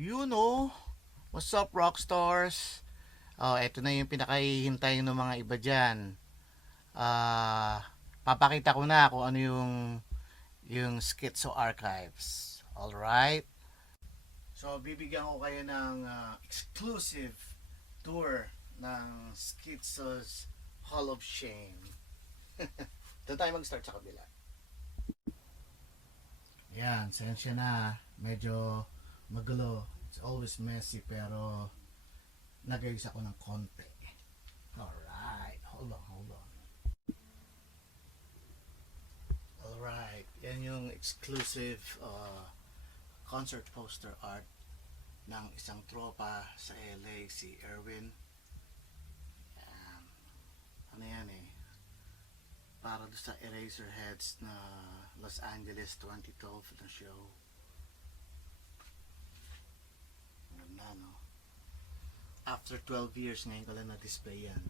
You know, what's up rockstars? Oh, eto na yung pinakahihintay ng mga iba dyan. Papakita ko na kung ano yung Schizo Archives. Alright? So, bibigyan ko kayo ng exclusive tour ng Schizo's Hall of Shame. Doon tayo mag-start sa kabila. Yan, sensya na. Medyo magulo. It's always messy pero nagayos ako ng konti. Alright, hold on. Alright, yan yung exclusive concert poster art ng isang tropa sa LA, si Erwin. Yan. Ano yan eh? Para doon sa Eraserheads na Los Angeles 2012 na show. Ganda no? After 12 years ngayon ko lang na-display yan.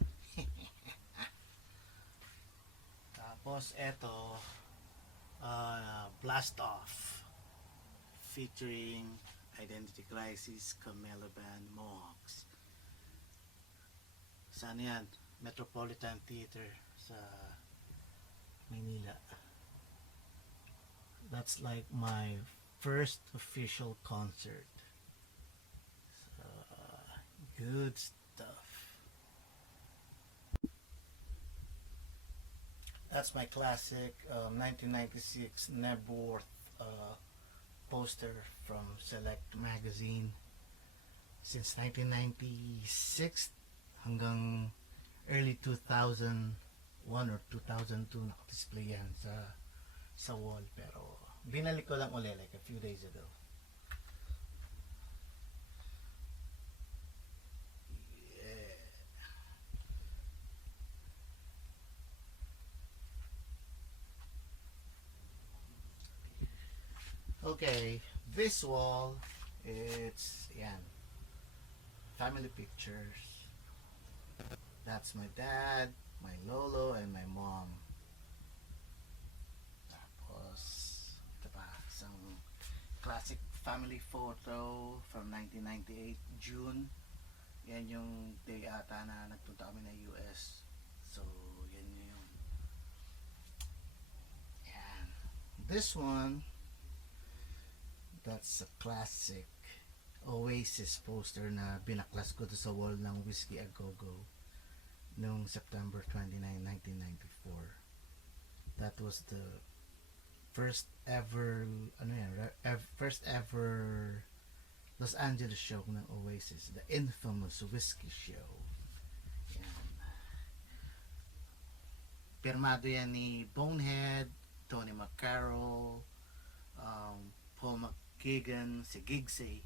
Tapos eto, Blast Off featuring Identity Crisis, Camela Band, Mohawks. Saan yan? Metropolitan Theater sa Maynila. That's like my first official concert. Good stuff. That's my classic 1996 Nebworth poster from Select Magazine. Since 1996 hanggang early 2001 or 2002 naka-display yan sa wall. Pero binalik ko lang ulit like a few days ago. Okay, this wall, it's, yan, family pictures. That's my dad, my lolo, and my mom. Tapos, ito pa, isang classic family photo from 1998, June. Yan yung day ata na nagpunta kami na US. So, yan yung, yan. This one, that's a classic Oasis poster na binaklas ko to sa wall ng Whiskey A Go Go noong September 29, 1994. That was the first ever first ever Los Angeles show ng Oasis, the infamous Whiskey Show. Yan. Pirmado yan ni Bonehead, Tony McCarroll, Paul McGuigan, si Gigsy.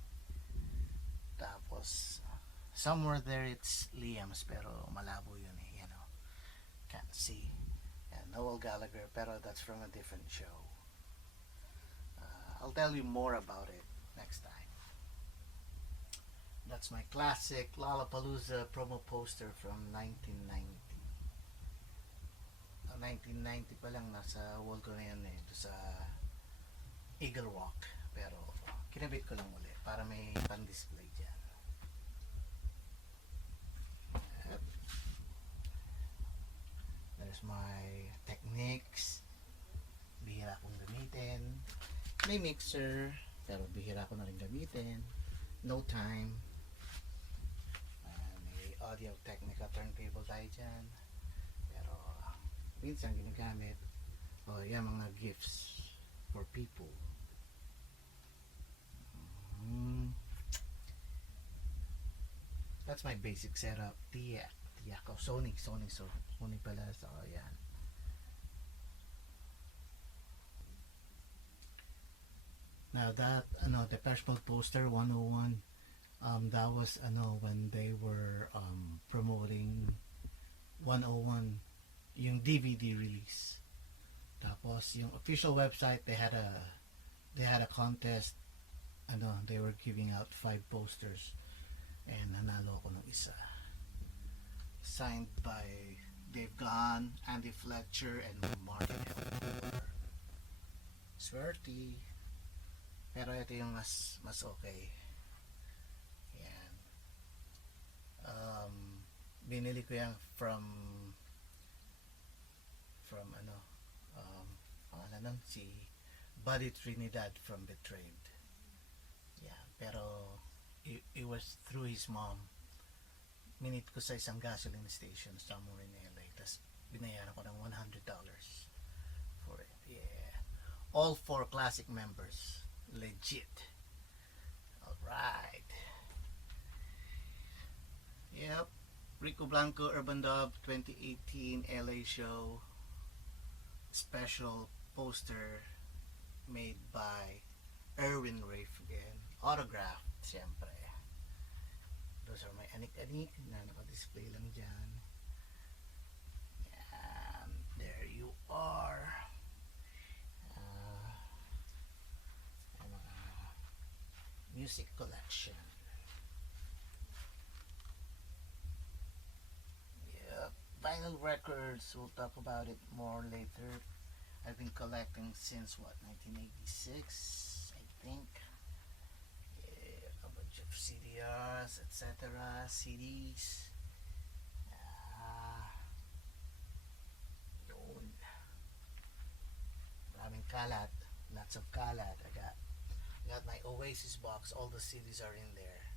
Tapos, somewhere there it's Liam's, pero malabo yun eh, you know. Can't see. And Noel Gallagher, pero that's from a different show. I'll tell you more about it next time. That's my classic Lollapalooza promo poster from 1990. 1990 pa lang, nasa wall ko na yan eh, sa Eagle Walk. Pero kinabit ko lang ulit para may pan-display dyan. There's my Technics. Bihira kong gamitin. May mixer, pero bihira ko na rin gamitin. No time. May Audio Technica turntable tayo dyan. Pero minsan ginagamit. Yan mga gifts for people. That's my basic setup. Tiyak. Sony pala. So, yan. Now that, the Pershpal poster 101, that was, when they were promoting 101, yung DVD release. Tapos, yung official website, they had a contest. They were giving out 5 posters. And nanalo ko ng isa. Signed by Dave Gahan, Andy Fletcher, and Martin Helmore. Swerte. Pero ito yung mas okay. Binili ko yan from ano, pangalan nun, si Buddy Trinidad from Betrayed. Yeah, pero it was through his mom. Minit ko sa isang gasoline station somewhere in LA. Tapos binayaran ko ng $100 for it. Yeah. All 4 classic members. Legit. Alright. Yep. Rico Blanco Urban Dub 2018 LA show. Special poster made by Erwin Rafe again. Autographed, siyempre. Those are my anik-anik na naka-display lang dyan. Yan. There you are. Music collection. Yeah, vinyl records. We'll talk about it more later. I've been collecting since what, 1986, I think. Yeah, a bunch of CDRs, etc. CDs. Yun. Maraming kalat. Lots of kalat. I got my Oasis box. All the CDs are in there.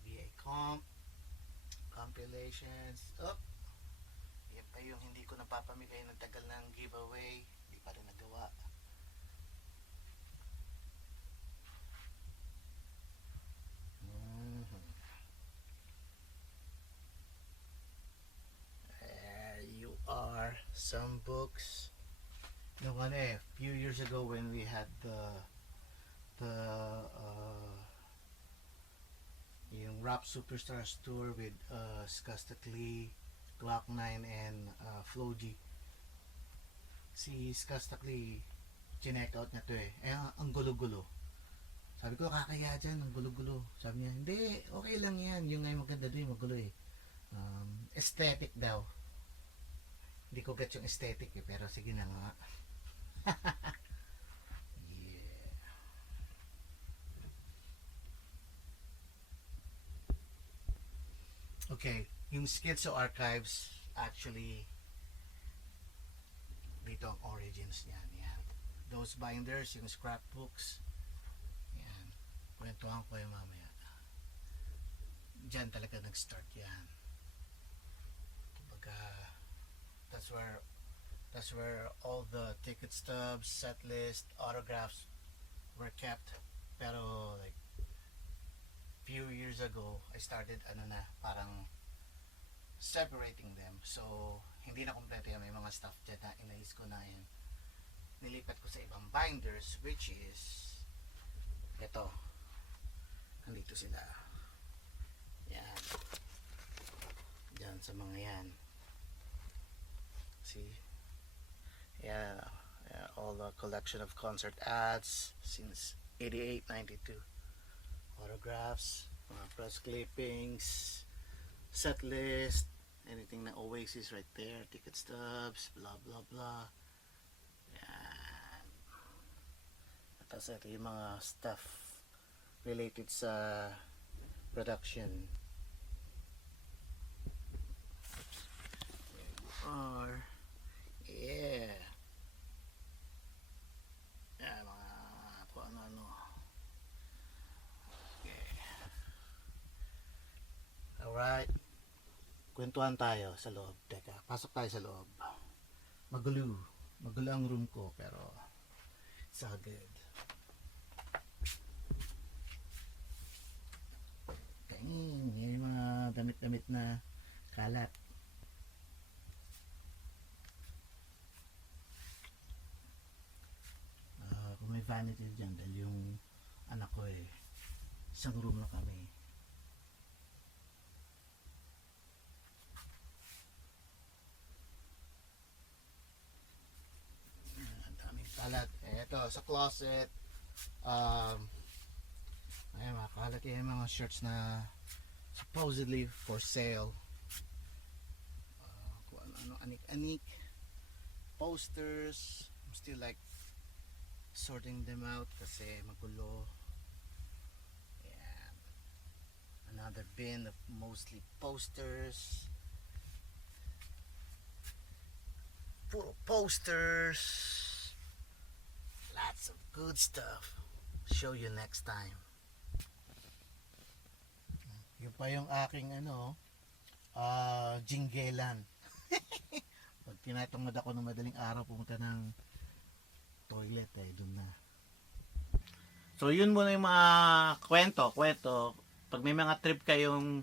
BA compilations. Oh, yan pa yung hindi ko napapamigay ng tagal ng giveaway. Hindi pa rin nagawa. There you are. Some books. Nung ano eh, few years ago when we had yung Rap Superstars tour with Skastakli, Glock 9 and Flo G. Si Skastakli, chinek out niya to eh. Ang gulo-gulo. Sabi ko, kakaya dyan, ang gulo-gulo. Sabi niya, hindi, okay lang yan. Yung ngayon maganda doon, yung magulo eh. Aesthetic daw. Hindi ko get yung aesthetic eh, pero sige na nga. Yeah. Okay, yung Schizo Archives, actually, dito ang origins niyan. Yan. Those binders, yung scrapbooks, yan. Kwentuhan ko yung mamaya. Diyan talaga nag-start yan. Kumbaga, that's where all the ticket stubs, set list, autographs were kept. Pero like few years ago, I started parang separating them. So hindi na kompleto yan. May mga stuff dyan na inayos ko na yan. Nilipat ko sa ibang binders, which is ito. Nandito sila. Yan. Diyan sa mga yan. See? Yeah, all the collection of concert ads since 88, 92. Autographs, mga press clippings, set list, anything na Oasis right there, ticket stubs, blah blah blah. Yan. Tapos ito yung mga stuff related sa production. There you are. Yeah. Yan, mga kung ano-ano. Okay. Alright. Kwentuhan tayo sa loob. Teka, pasok tayo sa loob. Magulo. Magulo ang room ko, pero it's all good. Tingin, yan yung mga damit-damit na kalat. Kung may vanity dyan, dahil yung anak ko eh, isang room na kami. Ang daming kalat. Eto, sa closet, ayun, mga kalat yung mga shirts na supposedly for sale. Kung ano, anik-anik. Posters. I'm still like sorting them out kasi magulo. Ayan. another bin of mostly posters. Puro posters. Lots of good stuff. Show you next time. Yun pa yung aking jinggelan. Pag tinatamad ako ng madaling araw pumunta ng toilet doon na. So yun muna yung mga kwento. Pag may mga trip kayong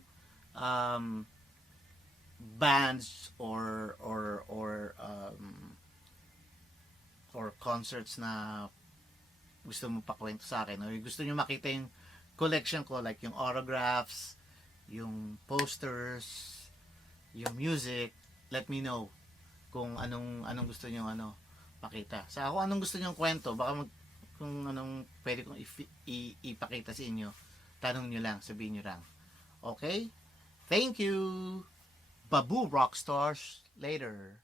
bands or concerts na gusto mo pakwento sa akin, o gusto niyo makita yung collection ko, like yung autographs, yung posters, yung music, let me know kung anong gusto niyo makita. Sa ako anong gusto niyo kwento, baka kung anong pwede kong ipakita sa inyo, tanong niyo lang, sabihin niyo lang. Okay? Thank you. Babu Rockstars. Later.